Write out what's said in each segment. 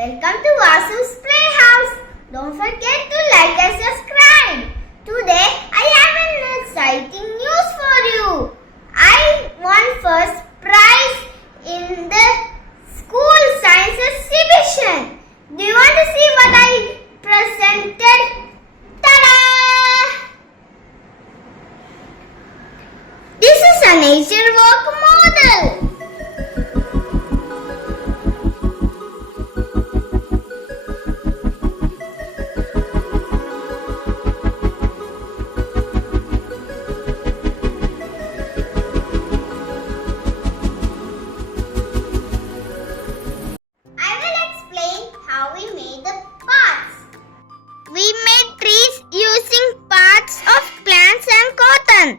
Welcome to Vasu's Playhouse. Don't forget to like and subscribe. Today I have an exciting news for you. I won first prize in the school science exhibition. Do you want to see what I presented? Ta-da! This is a nature walk model. We made trees using parts of plants and cotton.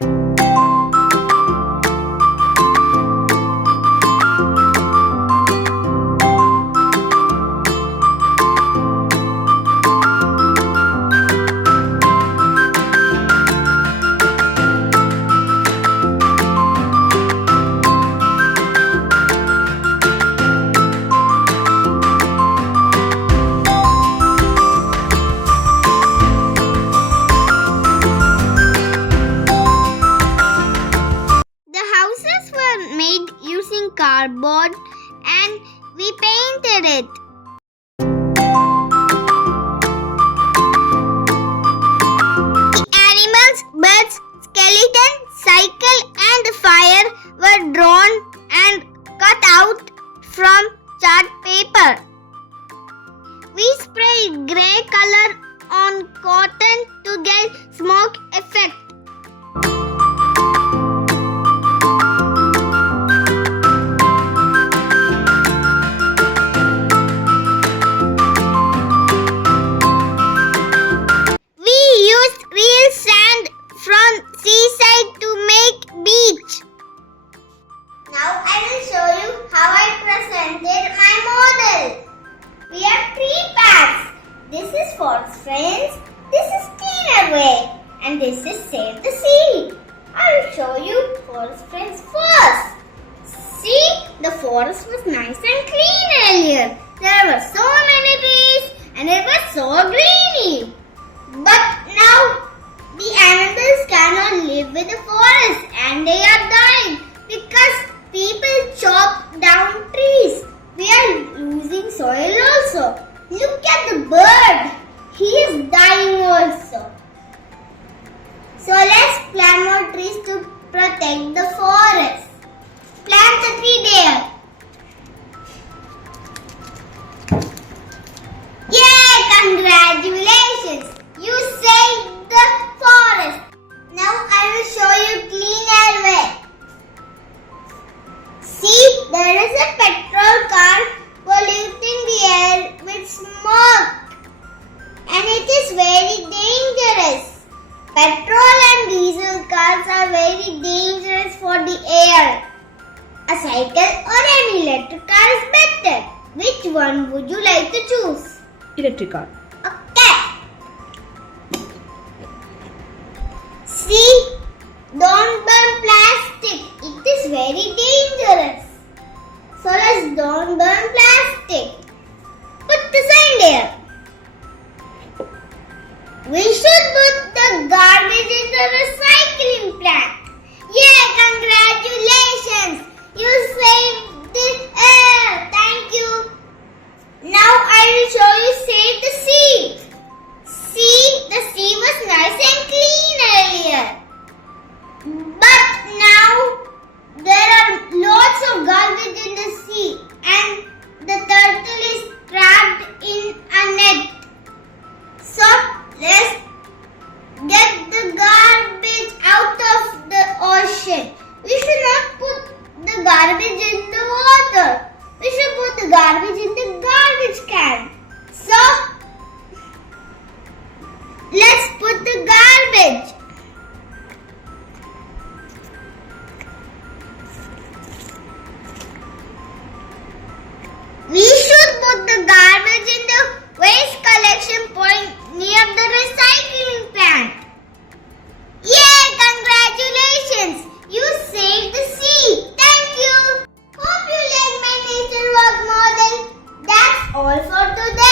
Made using cardboard and we painted it. The animals, birds, skeleton, cycle and fire were drawn and cut out from chart paper. We sprayed grey color on cotton to get smoke effect. Seaside to make beach. Now I will show you how I presented my model. We have 3 parts. This is Forest Friends, this is Cleaner Way and this is Save the Sea. I will show you Forest Friends first. See, the forest was nice and clean earlier. There were so many trees and it was so greeny. But now the animals cannot live with the forest and they are dying because people chop down trees. We are losing soil also. Look at the bird. He is dying also. So let's plant more trees to protect the forest. Plant the tree there. Yay! Congratulations! You saved the forest. Now I will show you Cleaner Way. See, there is a petrol car polluting the air with smoke. And it is very dangerous. Petrol and diesel cars are very dangerous for the air. A cycle or an electric car is better. Which one would you like to choose? Electric car. See, don't burn plastic. It is very dangerous. So let's don't burn plastic. Put the sign there. We should put the garbage in the recycling plant. Yay, congratulations. You saved the air. Thank you. Now I will show you Save the Sea. See, the sea was nice and clean earlier. But now there are lots of garbage in the sea and the turtle is trapped in a net. So let's get the garbage out of the ocean. We should not put the garbage in the water. We should put the garbage in the garbage can. So let's put the garbage. We should put the garbage in the waste collection point near the recycling plant. Yay! Congratulations! You saved the sea. Thank you. Hope you like my nature walk model. That's all. all for today.